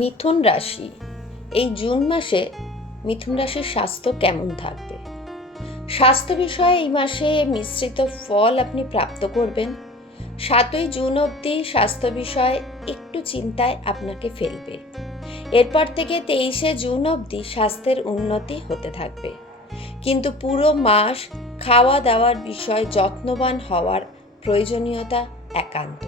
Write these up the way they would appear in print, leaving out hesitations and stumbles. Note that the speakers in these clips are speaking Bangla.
মিথুন রাশি, এই জুন মাসে মিথুন রাশির স্বাস্থ্য কেমন থাকবে? স্বাস্থ্য বিষয়ে এই মাসে মিশ্রিত ফল আপনি প্রাপ্ত করবেন। 7ই জুন অবধি স্বাস্থ্য বিষয়ে একটু চিন্তায় আপনাকে ফেলবে। এরপর থেকে 23শে জুন অবধি স্বাস্থ্যের উন্নতি হতে থাকবে, কিন্তু পুরো মাস খাওয়া দাওয়ার বিষয়ে যত্নবান হওয়ার প্রয়োজনীয়তা একান্ত।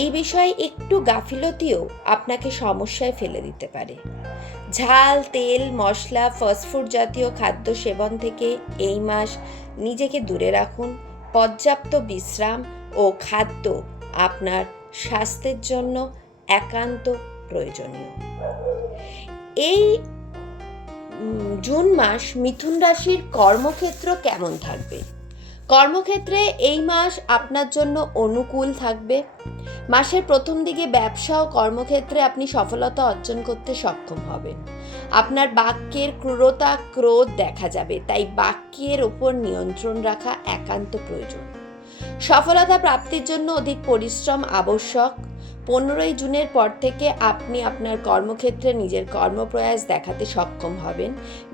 এই বিষয়ে একটু গাফিলতিও আপনাকে সমস্যায় ফেলে দিতে পারে। ঝাল, তেল, মশলা, ফাস্টফুড জাতীয় খাদ্য সেবন থেকে এই মাস নিজেকে দূরে রাখুন। পর্যাপ্ত বিশ্রাম ও খাদ্য আপনার স্বাস্থ্যের জন্য একান্ত প্রয়োজনীয়। এই জুন মাস মিথুন রাশির কর্মক্ষেত্র কেমন থাকবে? কর্মক্ষেত্রে এই মাস আপনার জন্য অনুকূল থাকবে। মাসের প্রথম দিকে ব্যবসা ও কর্মক্ষেত্রে আপনি সফলতা অর্জন করতে সক্ষম হবেন। আপনার বাক্যের ক্রূরতা, ক্রোধ দেখা যাবে, তাই বাক্যের ওপর নিয়ন্ত্রণ রাখা একান্ত প্রয়োজন। সফলতা প্রাপ্তির জন্য অধিক পরিশ্রম আবশ্যক। 15ই জুনের পর থেকে আপনি আপনার কর্মক্ষেত্রে নিজের কর্মপ্রয়াস দেখাতে সক্ষম হবেন।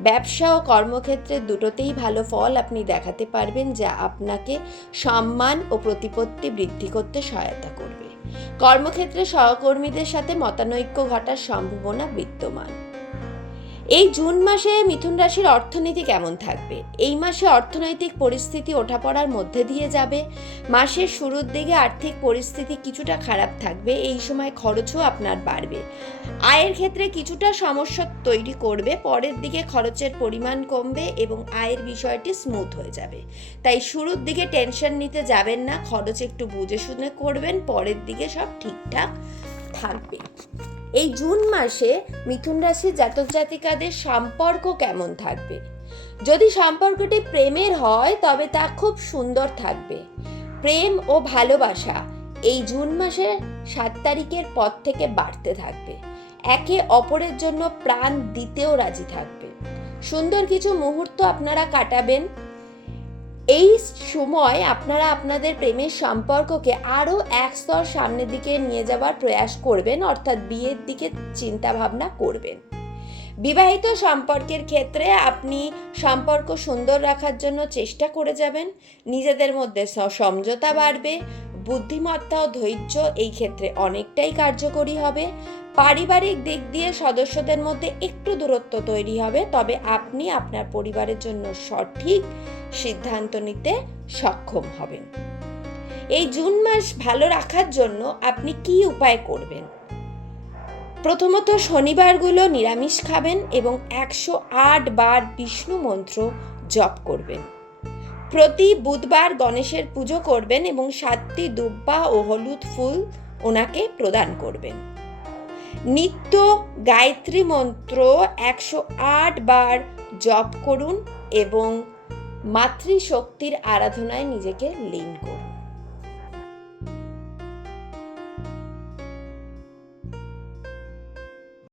ব্যবসা ও কর্মক্ষেত্রে দুটোতেই ভালো ফল আপনি দেখাতে পারবেন, যা আপনাকে সম্মান ও প্রতিপত্তি বৃদ্ধি করতে সহায়তা করবে। কর্মক্ষেত্রে সহকর্মীদের সাথে মতানৈক্য ঘটার সম্ভাবনা বিদ্যমান। এই জুন মাসে মিথুন রাশির অর্থনীতি কেমন থাকবে? এই মাসে অর্থনৈতিক পরিস্থিতি ওঠাপড়ার মধ্যে দিয়ে যাবে। মাসের শুরুর দিকে আর্থিক পরিস্থিতি কিছুটা খারাপ থাকবে। এই সময় খরচও আপনার বাড়বে। আয়ের ক্ষেত্রে কিছুটা সমস্যা তৈরি করবে। পরের দিকে খরচের পরিমাণ কমবে এবং আয়ের বিষয়টি স্মুথ হয়ে যাবে। তাই শুরুর দিকে টেনশন নিতে যাবেন না, খরচ একটু বুঝে শুনে করবেন, পরের দিকে সব ঠিকঠাক থাকবে। এই জুন মাসে মিথুন রাশির জাতক জাতিকাদের সম্পর্ক কেমন থাকবে? যদি সম্পর্কটি প্রেমের হয় তবে তা খুব সুন্দর থাকবে। প্রেম ও ভালোবাসা এই জুন মাসের 7 তারিখের পর থেকে বাড়তে থাকবে। একে অপরের জন্য প্রাণ দিতেও রাজি থাকবে। সুন্দর কিছু মুহূর্ত আপনারা কাটাবেন। এই সময় আপনারা আপনাদের প্রেমের সম্পর্ককে আরও এক স্তর সামনের দিকে নিয়ে যাওয়ার প্রয়াস করবেন, অর্থাৎ বিয়ের দিকে চিন্তা ভাবনা করবেন। বিবাহিত সম্পর্কের ক্ষেত্রে আপনি সম্পর্ক সুন্দর রাখার জন্য চেষ্টা করে যাবেন। নিজেদের মধ্যে সমঝোতা বাড়বে। বুদ্ধিমত্তা ও ধৈর্য এই ক্ষেত্রে অনেকটাই কার্যকরী হবে। পারিবারিক দিক দিয়ে সদস্যদের মধ্যে একটু দূরত্ব তৈরি হবে, তবে আপনি আপনার পরিবারের জন্য সঠিক সিদ্ধান্ত নিতে সক্ষম হবেন। এই জুন মাস ভালো রাখার জন্য আপনি কি উপায় করবেন? প্রথমত, শনিবারগুলো নিরামিষ খাবেন এবং 108 বার বিষ্ণু মন্ত্র জপ করবেন। প্রতি বুধবার গণেশের পুজো করবেন এবং 7টি দুব্বা ও হলুদ ফুল ওনাকে প্রদান করবেন। নিত্য গায়ত্রী মন্ত্র 108 বার জপ করুন এবং মাতৃশক্তির আরাধনায় নিজেকে লীন করুন।